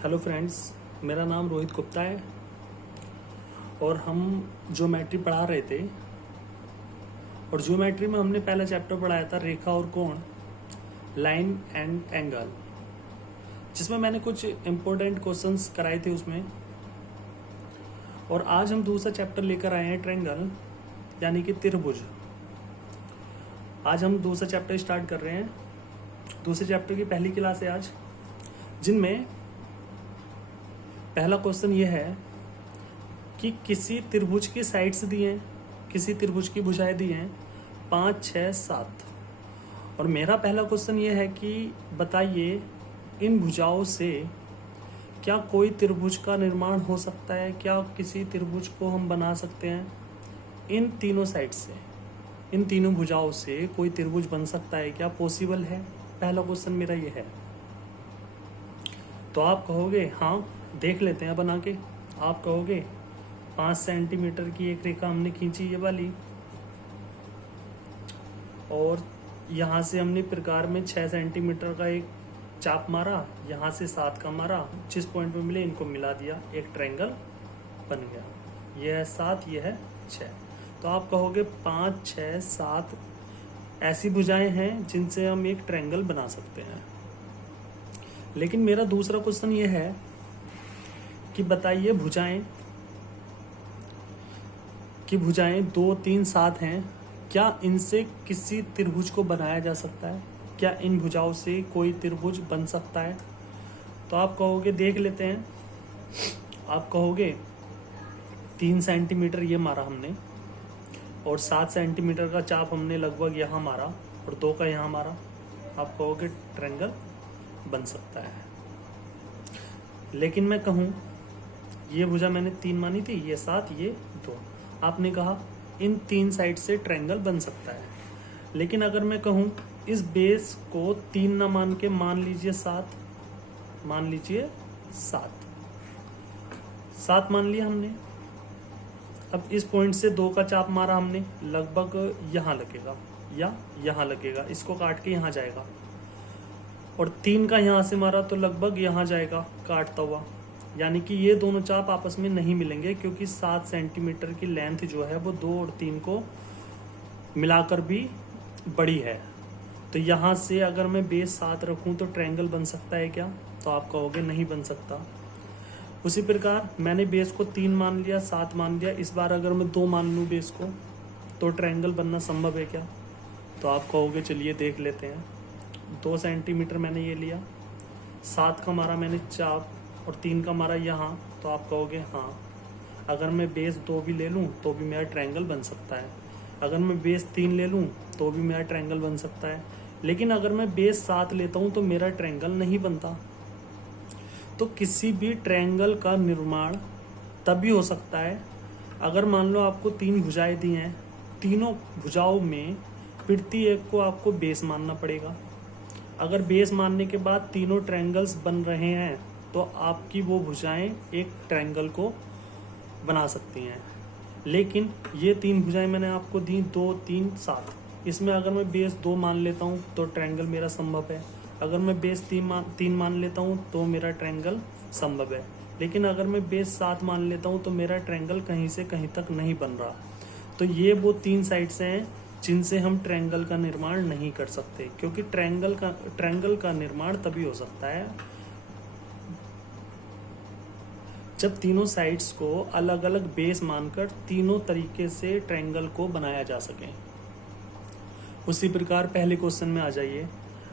Hello friends, मेरा नाम रोहित गुप्ता है और हम ज्योमेट्री पढ़ा रहे थे। और ज्योमेट्री में हमने पहला चैप्टर पढ़ाया था रेखा और कोण, लाइन एंड एंगल, जिसमें मैंने कुछ इम्पोर्टेंट क्वेश्चंस कराए थे उसमें। और आज हम दूसरा चैप्टर लेकर आए हैं ट्रायंगल, यानी कि त्रिभुज। आज हम दूसरा चैप्टर स्टार्ट कर रहे हैं। दूसरे चैप्टर की पहली क्लास है आज, जिनमें पहला क्वेश्चन ये है कि किसी त्रिभुज की साइड्स दी हैं, किसी त्रिभुज की भुजाएं दी हैं 5, 6, 7। और मेरा पहला क्वेश्चन ये है कि बताइए इन भुजाओं से क्या कोई त्रिभुज का निर्माण हो सकता है, क्या किसी त्रिभुज को हम बना सकते हैं इन तीनों साइड से, इन तीनों भुजाओं से कोई त्रिभुज बन सकता है, क्या पॉसिबल है। पहला क्वेश्चन मेरा ये है। तो आप कहोगे हाँ देख लेते हैं बना के। आप कहोगे 5 सेंटीमीटर की एक रेखा हमने खींची ये वाली, और यहाँ से हमने प्रकार में 6 सेंटीमीटर का एक चाप मारा, यहाँ से 7 का मारा, जिस पॉइंट पे मिले इनको मिला दिया, एक ट्रायंगल बन गया। यह है 7, यह है 6। तो आप कहोगे 5, 6, 7 ऐसी भुजाएं हैं जिनसे हम एक ट्रायंगल बना सकते हैं। लेकिन मेरा दूसरा क्वेश्चन ये है कि बताइए भुजाएं 2, 3, 7 हैं, क्या इनसे किसी त्रिभुज को बनाया जा सकता है, क्या इन भुजाओं से कोई त्रिभुज बन सकता है। तो आप कहोगे देख लेते हैं। आप कहोगे 3 सेंटीमीटर ये मारा हमने, और 7 सेंटीमीटर का चाप हमने लगभग यहाँ मारा, और 2 का यहाँ मारा। आप कहोगे ट्रायंगल बन सकता है। लेकिन मैं कहूँ ये भुजा मैंने 3 मानी थी, ये 7, ये 2। आपने कहा इन 3 साइड से ट्रायंगल बन सकता है। लेकिन अगर मैं कहूँ इस बेस को 3 ना मान के मान लीजिए 7, मान लीजिए 7 मान लिया हमने। अब इस पॉइंट से 2 का चाप मारा हमने, लगभग यहाँ लगेगा या यहाँ लगेगा, इसको काट के यहाँ जाएगा। और 3 का यहाँ से मारा तो लगभग यहाँ जाएगा काटता हुआ, यानी कि ये दोनों चाप आपस में नहीं मिलेंगे, क्योंकि 7 सेंटीमीटर की लेंथ जो है वो 2 और 3 को मिलाकर भी बड़ी है। तो यहाँ से अगर मैं बेस 7 रखूँ तो ट्रायंगल बन सकता है क्या। तो आप कहोगे नहीं बन सकता। उसी प्रकार मैंने बेस को 3 मान लिया, 7 मान लिया, इस बार अगर मैं 2 मान लूँ बेस को, तो ट्रायंगल बनना संभव है क्या। तो आप कहोगे चलिए देख लेते हैं। 2 सेंटीमीटर मैंने ये लिया, 7 का मारा मैंने चाप, और 3 का मारा यहाँ। तो आप कहोगे हाँ, अगर मैं बेस 2 भी ले लूँ तो भी मेरा ट्रायंगल बन सकता है, अगर मैं बेस 3 ले लूँ तो भी मेरा ट्रायंगल बन सकता है। लेकिन अगर मैं बेस 7 लेता हूँ तो मेरा ट्रायंगल नहीं बनता। तो किसी भी ट्रायंगल का निर्माण तभी हो सकता है अगर मान लो आपको 3 भुजाएं दी हैं, तीनों भुजाओं में प्रत्येक को आपको बेस मानना पड़ेगा। अगर बेस मानने के बाद तीनों ट्रायंगल्स बन रहे हैं तो आपकी वो भुजाएं एक ट्रायंगल को बना सकती हैं। लेकिन ये 3 भुजाएं मैंने आपको दी 2, 3, 7, इसमें अगर मैं बेस 2 मान लेता हूँ तो ट्रायंगल मेरा संभव है, अगर मैं बेस 3 मान लेता हूँ तो मेरा ट्रायंगल संभव है। लेकिन अगर मैं बेस 7 मान लेता हूँ तो मेरा ट्रायंगल कहीं से कहीं तक नहीं बन रहा। तो ये वो 3 साइड्स हैं जिनसे हम ट्रायंगल का निर्माण नहीं कर सकते, क्योंकि ट्रायंगल का निर्माण तभी हो सकता है जब तीनों साइड्स को अलग अलग बेस मानकर तीनों तरीके से ट्रायंगल को बनाया जा सके। उसी प्रकार पहले क्वेश्चन में आ जाइए।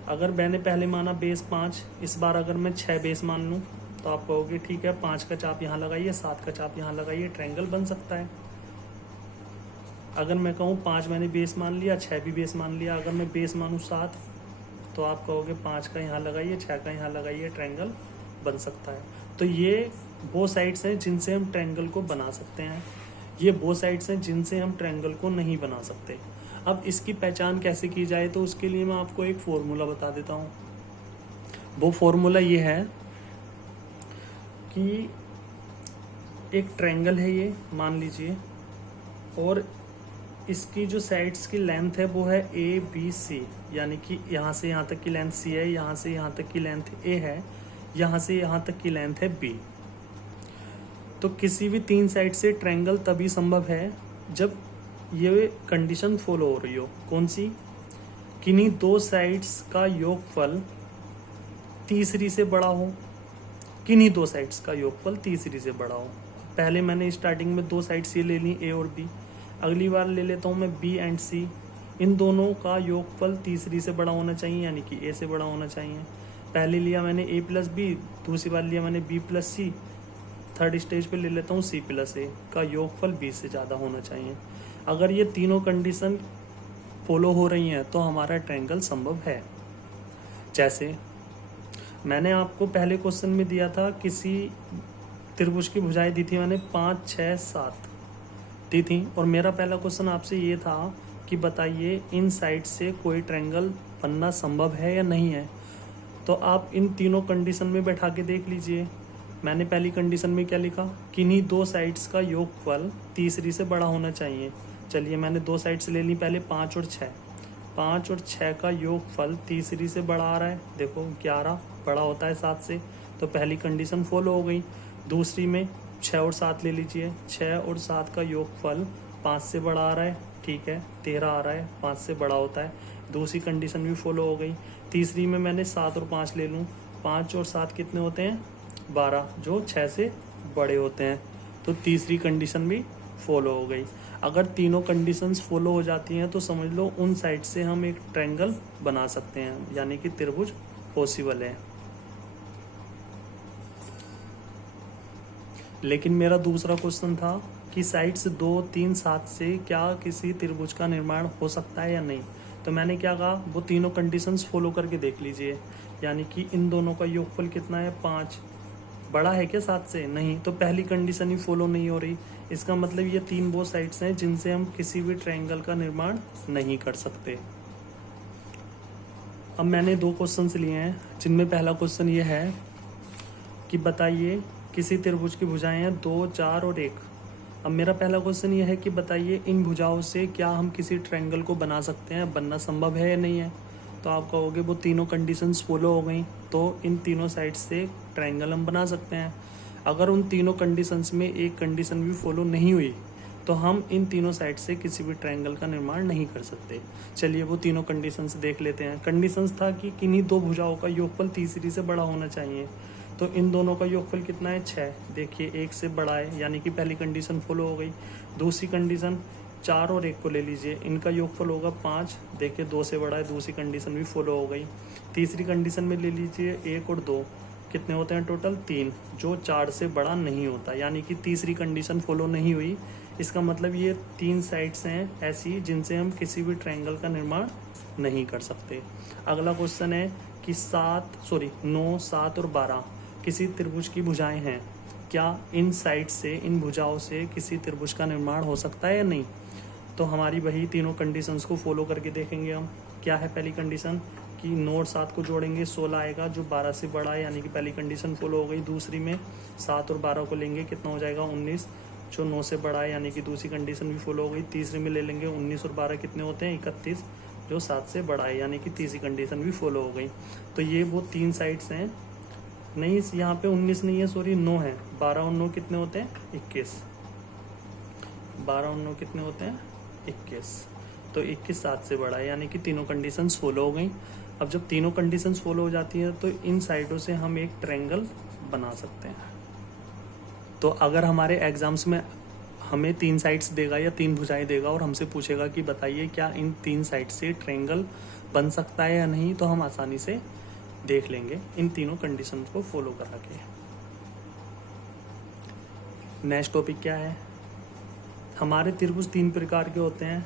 अगर मैंने पहले माना बेस 5, इस बार अगर मैं 6 बेस मान लूँ तो आप कहोगे ठीक है, 5 का चाप यहाँ लगाइए, 7 का चाप यहाँ लगाइए, ट्रायंगल बन सकता है। अगर मैं कहूँ 5 मैंने बेस मान लिया, 6 भी बेस मान लिया, अगर मैं बेस मानूँ 7 तो आप कहोगे 5 का यहाँ लगाइए, 6 का यहाँ लगाइए, ट्रायंगल बन सकता है। तो ये वो साइड्स हैं जिनसे हम ट्रायंगल को बना सकते हैं, ये वो साइड्स हैं जिनसे हम ट्रायंगल को नहीं बना सकते। अब इसकी पहचान कैसे की जाए, तो उसके लिए मैं आपको एक फॉर्मूला बता देता हूँ। वो फॉर्मूला ये है कि एक ट्रायंगल है ये मान लीजिए, और इसकी जो साइड्स की लेंथ है वो है A B C, यानी कि यहाँ से यहाँ तक की लेंथ C है, यहाँ से यहाँ तक की लेंथ A है, यहाँ से यहाँ तक की लेंथ है b। तो किसी भी 3 साइड से ट्रायंगल तभी संभव है जब ये कंडीशन फॉलो हो रही हो। कौन सी? किन्हीं 2 साइड्स का योगफल तीसरी से बड़ा हो। किन्हीं 2 साइड्स का योगफल तीसरी से बड़ा हो। पहले मैंने स्टार्टिंग में 2 साइड्स ये ले ली, a और b। अगली बार ले लेता हूँ मैं b एंड c। इन दोनों का योगफल तीसरी से बड़ा होना चाहिए, यानी कि a से बड़ा होना चाहिए। पहले लिया मैंने a प्लस b, दूसरी बार लिया मैंने b plus c, third stage पे ले लेता हूँ c प्लस a का योगफल b से ज़्यादा होना चाहिए। अगर ये तीनों कंडीशन फॉलो हो रही हैं तो हमारा ट्रायंगल संभव है। जैसे मैंने आपको पहले क्वेश्चन में दिया था, किसी त्रिभुज की भुजाएं दी थी मैंने 5, 6, 7 दी थी, और मेरा पहला क्वेश्चन आपसे ये था कि बताइए इन साइड से कोई ट्रायंगल बनना संभव है या नहीं है। तो आप इन तीनों कंडीशन में बैठा के देख लीजिए। मैंने पहली कंडीशन में क्या लिखा? किन्हीं 2 साइड्स का योगफल तीसरी से बड़ा होना चाहिए। चलिए मैंने 2 साइड्स ले ली, पहले 5 और 6। 5 और 6 का योगफल तीसरी से बड़ा आ रहा है, देखो 11 बड़ा होता है 7 से, तो पहली कंडीशन फॉलो हो गई। दूसरी में 6 और 7 ले लीजिए, 6 और 7 का योगफल 5 से बड़ा आ रहा है, ठीक है 13 आ रहा है, 5 से बड़ा होता है, दूसरी कंडीशन भी फॉलो हो गई। तीसरी में मैंने 7 और 5 ले लूँ, 5 और 7 कितने होते हैं? 12, जो 6 से बड़े होते हैं, तो तीसरी कंडीशन भी फॉलो हो गई। अगर तीनों कंडीशंस फॉलो हो जाती हैं तो समझ लो उन साइड से हम एक ट्रायंगल बना सकते हैं, यानी कि त्रिभुज पॉसिबल है। लेकिन मेरा दूसरा क्वेश्चन था कि साइड्स 2, 3, 7 से क्या किसी त्रिभुज का निर्माण हो सकता है या नहीं। तो मैंने क्या कहा, वो तीनों कंडीशंस फॉलो करके देख लीजिए। यानी कि इन दोनों का योगफल कितना है? 5। बड़ा है क्या 7 से? नहीं, तो पहली कंडीशन ही फॉलो नहीं हो रही। इसका मतलब ये 3 वो साइड्स हैं जिनसे हम किसी भी ट्रायंगल का निर्माण नहीं कर सकते। अब मैंने 2 क्वेश्चंस लिए हैं, जिनमें पहला क्वेश्चन ये है कि बताइए किसी त्रिभुज की भुजाएं हैं 2, 4 और 1। अब मेरा पहला क्वेश्चन ये है कि बताइए इन भुजाओं से क्या हम किसी ट्रायंगल को बना सकते हैं, बनना संभव है या नहीं है। तो आप कहोगे वो तीनों कंडीशंस फॉलो हो गई, तो इन तीनों साइड्स से ट्रायंगल हम बना सकते हैं। अगर उन तीनों कंडीशंस में एक कंडीशन भी फॉलो नहीं हुई तो हम इन तीनों साइड से किसी भी ट्रायंगल का निर्माण नहीं कर सकते। चलिए वो तीनों कंडीशंस देख लेते हैं। कंडीशंस था कि किन्हीं 2 भुजाओं का योगफल तीसरी से बड़ा होना चाहिए। तो इन दोनों का योगफल कितना है? 6। देखिए 1 से बड़ा है, यानी कि पहली कंडीशन फॉलो हो गई। दूसरी कंडीशन 4 और 1 को ले लीजिए, इनका योगफल होगा 5। देखिए 2 से बड़ा है, दूसरी कंडीशन भी फॉलो हो गई। तीसरी कंडीशन में ले लीजिए 1 और 2, कितने होते हैं टोटल? 3, जो 4 से बड़ा नहीं होता, यानी कि तीसरी कंडीशन फॉलो नहीं हुई। इसका मतलब ये 3 साइड्स हैं ऐसी जिनसे हम किसी भी ट्रायंगल का निर्माण नहीं कर सकते। अगला क्वेश्चन है कि 9, 7 और 12 किसी त्रिभुज की भुजाएं हैं, क्या इन साइड से, इन भुजाओं से किसी त्रिभुज का निर्माण हो सकता है या नहीं। तो हमारी वही तीनों कंडीशंस को फॉलो करके देखेंगे हम। क्या है पहली कंडीशन कि 9 और 7 को जोड़ेंगे 16 आएगा, जो 12 से बड़ा है, यानी कि पहली कंडीशन फॉलो हो गई। दूसरी में 7 और 12 को लेंगे, कितना हो जाएगा? 19, जो 9 से बड़ा है, यानी कि दूसरी कंडीशन भी फॉलो हो गई। तीसरी में ले लेंगे 19 और 12 कितने होते हैं? 31, जो 7 से बड़ा है, यानी कि तीसरी कंडीशन भी फॉलो हो गई। तो ये वो 3 साइड्स हैं। नहीं, यहाँ पे 19 नहीं है, सॉरी 9 है। 12 और 9 कितने होते हैं? 21। 12 और 9 कितने होते हैं? 21। तो 21 7 से बड़ा है, यानी कि तीनों कंडीशंस फॉलो हो गई। अब जब तीनों कंडीशंस फॉलो हो जाती हैं तो इन साइडों से हम एक ट्रायंगल बना सकते हैं। तो अगर हमारे एग्जाम्स में हमें 3 साइड्स देगा या 3 भुजाएं देगा और हमसे पूछेगा कि बताइए क्या इन 3 साइड से ट्रायंगल बन सकता है या नहीं, तो हम आसानी से देख लेंगे इन तीनों कंडीशन को फॉलो करा के। नेक्स्ट टॉपिक क्या है? हमारे त्रिभुज 3 प्रकार के होते हैं।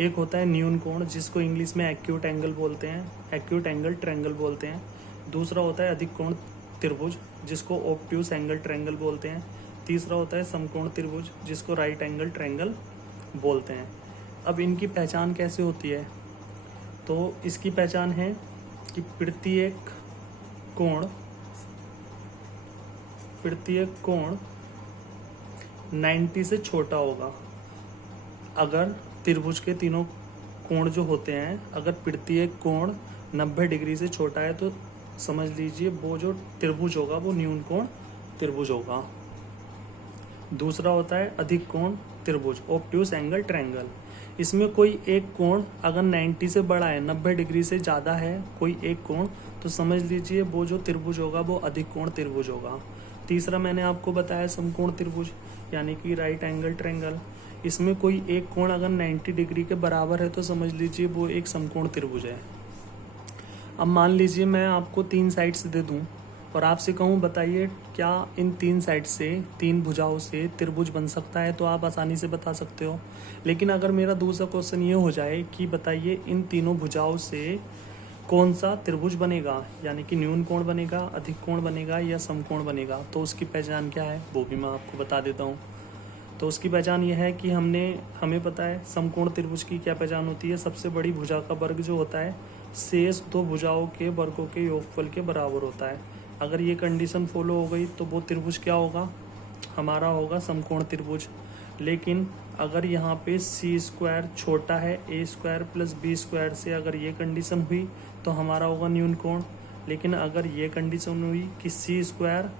एक होता है न्यून कोण, जिसको इंग्लिश में एक्यूट एंगल बोलते हैं, एक्यूट एंगल ट्रायंगल बोलते हैं। दूसरा होता है अधिक कोण त्रिभुज, जिसको ऑब्ट्यूस एंगल ट्रायंगल बोलते हैं। तीसरा होता है समकोण त्रिभुज, जिसको राइट एंगल ट्रायंगल बोलते हैं। अब इनकी पहचान कैसे होती है? तो इसकी पहचान है कि प्रत्येक कोण 90 से छोटा होगा। अगर त्रिभुज के तीनों कोण जो होते हैं, अगर प्रत्येक कोण 90 डिग्री से छोटा है तो समझ लीजिए वो जो त्रिभुज होगा वो न्यून कोण त्रिभुज होगा। दूसरा होता है अधिक कोण त्रिभुज, ऑब्ट्यूस एंगल ट्रायंगल। इसमें कोई एक कोण अगर 90 से बड़ा है, 90 डिग्री से ज़्यादा है कोई एक कोण, तो समझ लीजिए वो जो त्रिभुज होगा वो अधिक कोण त्रिभुज होगा। तीसरा मैंने आपको बताया समकोण त्रिभुज यानी कि राइट एंगल ट्रायंगल। इसमें कोई एक कोण अगर 90 डिग्री के बराबर है तो समझ लीजिए वो एक समकोण त्रिभुज है। अब मान लीजिए मैं आपको 3 साइड्स दे दूं और आपसे कहूं बताइए क्या इन 3 साइड से, 3 भुजाओं से त्रिभुज बन सकता है, तो आप आसानी से बता सकते हो। लेकिन अगर मेरा दूसरा क्वेश्चन ये हो जाए कि बताइए इन तीनों भुजाओं से कौन सा त्रिभुज बनेगा, यानी कि न्यून कोण बनेगा, अधिक कोण बनेगा या समकोण बनेगा, तो उसकी पहचान क्या है वो भी मैं आपको बता देता हूँ। तो उसकी पहचान यह है कि हमें पता है समकोण त्रिभुज की क्या पहचान होती है। सबसे बड़ी भुजा का वर्ग जो होता है शेष 2 भुजाओं के वर्गों के योगफल के बराबर होता है। अगर ये कंडीशन फॉलो हो गई तो वो त्रिभुज क्या होगा, हमारा होगा समकोण त्रिभुज। लेकिन अगर यहाँ पे सी स्क्वायर छोटा है ए स्क्वायर प्लस बी स्क्वायर से, अगर ये कंडीशन हुई तो हमारा होगा न्यून कोण। लेकिन अगर ये कंडीशन हुई कि सी स्क्वायर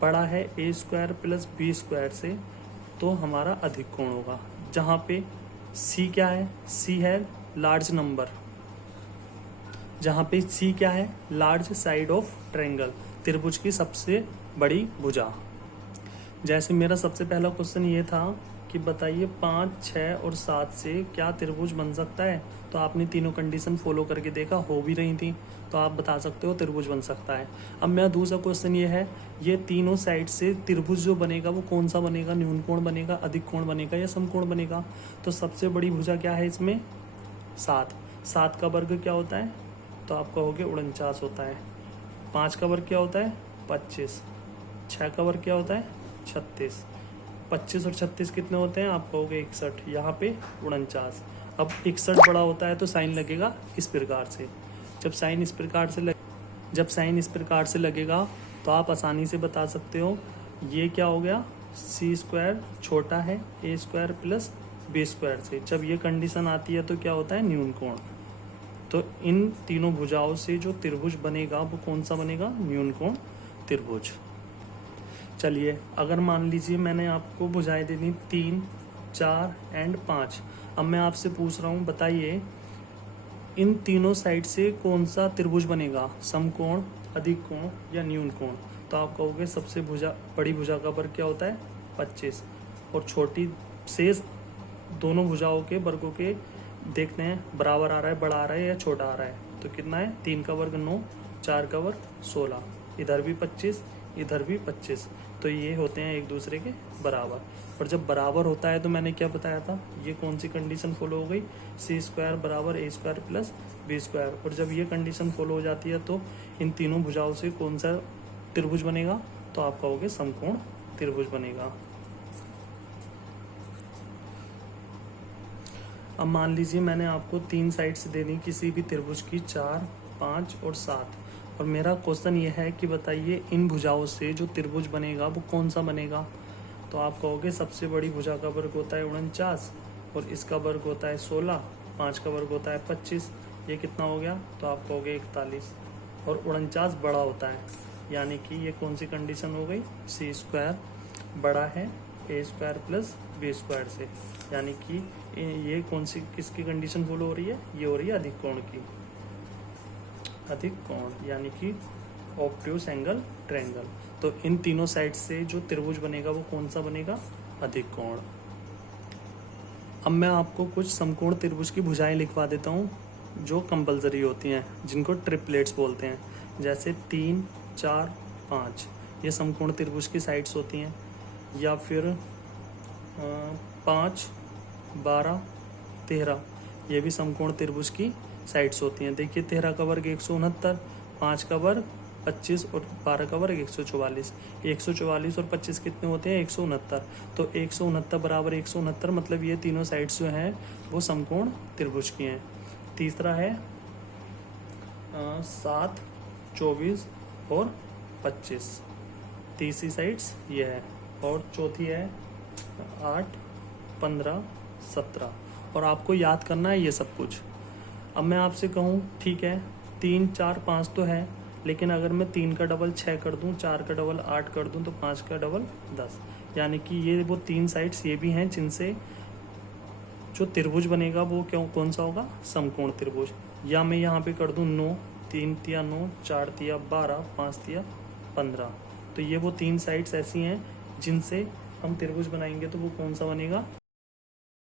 बड़ा है ए स्क्वायर प्लस बी स्क्वायर से, तो हमारा अधिक कोण होगा। जहाँ पे सी क्या है, सी है लार्ज नंबर, जहाँ पे सी क्या है लार्ज साइड ऑफ ट्रायंगल, त्रिभुज की सबसे बड़ी भुजा। जैसे मेरा सबसे पहला क्वेश्चन ये था कि बताइए 5, 6 और 7 से क्या त्रिभुज बन सकता है, तो आपने तीनों कंडीशन फॉलो करके देखा, हो भी रही थी, तो आप बता सकते हो त्रिभुज बन सकता है। अब मेरा दूसरा क्वेश्चन ये है, ये तीनों साइड से त्रिभुज जो बनेगा वो कौन सा बनेगा, न्यून कोण बनेगा, अधिक कोण बनेगा या समकोण बनेगा। तो सबसे बड़ी भुजा क्या है इसमें 7, 7 का वर्ग क्या होता है, तो आप कहोगे 49 होता है। 5 का वर्ग क्या होता है 25, 6 का वर्ग क्या होता है 36, 25 और 36 कितने होते हैं, आप कहोगे 61, यहाँ पे 49। अब 61 बड़ा होता है तो साइन लगेगा इस प्रकार से। जब साइन इस प्रकार से लगेगा तो आप आसानी से बता सकते हो ये क्या हो गया, सी स्क्वायर छोटा है ए स्क्वायर प्लस बी स्क्वायर से। जब ये कंडीशन आती है तो क्या होता है न्यून कोण। तो इन तीनों भुजाओं से जो त्रिभुज बनेगा वो कौन सा बनेगा, न्यून कोण त्रिभुज। चलिए अगर मान लीजिए मैंने आपको भुजाएं दे दी 3, 4 एंड 5। अब मैं आपसे पूछ रहा हूँ बताइए इन तीनों साइड से कौन सा त्रिभुज बनेगा, समकोण, अधिक कोण या न्यून कोण। तो आप कहोगे सबसे बड़ी भुजा का वर्ग क्या होता है 25 और छोटी शेष दोनों भुजाओं के वर्गों के देखते हैं बराबर आ रहा है, बड़ा आ रहा है या छोटा आ रहा है। तो कितना है 3 का वर्ग 9, 4 का वर्ग 16, इधर भी 25 इधर भी 25, तो ये होते हैं एक दूसरे के बराबर। और जब बराबर होता है तो मैंने क्या बताया था, ये कौन सी कंडीशन फॉलो हो गई, सी स्क्वायर बराबर ए स्क्वायर प्लस बी स्क्वायर। और जब ये कंडीशन फॉलो हो जाती है तो इन तीनों भुजाओं से कौन सा त्रिभुज बनेगा, तो आप कहोगे समकोण त्रिभुज बनेगा। अब मान लीजिए मैंने आपको 3 साइड्स दे दी किसी भी त्रिभुज की, 4, 5 और 7, और मेरा क्वेश्चन ये है कि बताइए इन भुजाओं से जो त्रिभुज बनेगा वो कौन सा बनेगा। तो आप कहोगे सबसे बड़ी भुजा का वर्ग होता है 49 और इसका वर्ग होता है 16, 5 का वर्ग होता है 25, ये कितना हो गया, तो आप कहोगे 41 और 49 बड़ा होता है, यानी कि ये कौन सी कंडीशन हो गई, सी स्क्वायर बड़ा है ए स्क्वायर प्लस बी स्क्वायर से, यानी कि ये कौन सी किसकी कंडीशन फॉलो हो रही है, ये हो रही है अधिक कोण की, अधिक कोण यानी कि ऑब्ट्यूस एंगल ट्रायंगल। तो इन तीनों साइड से जो त्रिभुज बनेगा वो कौन सा बनेगा, अधिक कोण। अब मैं आपको कुछ समकोण त्रिभुज की भुजाएं लिखवा देता हूँ जो कंपलसरी होती हैं, जिनको ट्रिपलेट्स बोलते हैं। जैसे 3, 4, 5 ये समकोण त्रिभुज की साइड्स होती हैं, या फिर 5, 12, 13 ये भी समकोण त्रिभुज की साइड्स होती हैं। देखिए 13 का वर्ग 169, 5 का वर्ग 25 और 12 का वर्ग 144, 144 और 25 कितने होते हैं 169। तो 169 बराबर 169 मतलब ये तीनों साइड्स जो हैं वो समकोण त्रिभुज की हैं। तीसरा है 7, 24 और 25, तीसरी साइड्स ये है। और चौथी है 8, 15, 17, और आपको याद करना है ये सब कुछ। अब मैं आपसे कहूँ ठीक है 3, 4, 5 तो है, लेकिन अगर मैं 3 का डबल 6 कर दूं, 4 का डबल 8 कर दूं, तो 5 का डबल 10, यानी कि ये वो 3 साइड्स ये भी हैं जिनसे जो त्रिभुज बनेगा वो क्यों कौन सा होगा, समकोण त्रिभुज। या मैं यहाँ पे कर दूं 9, 3 तिया 9, 4 तिया 12, 5 तिया 15, तो ये वो 3 साइड्स ऐसी हैं जिनसे हम त्रिभुज बनाएंगे, तो वो कौन सा बनेगा,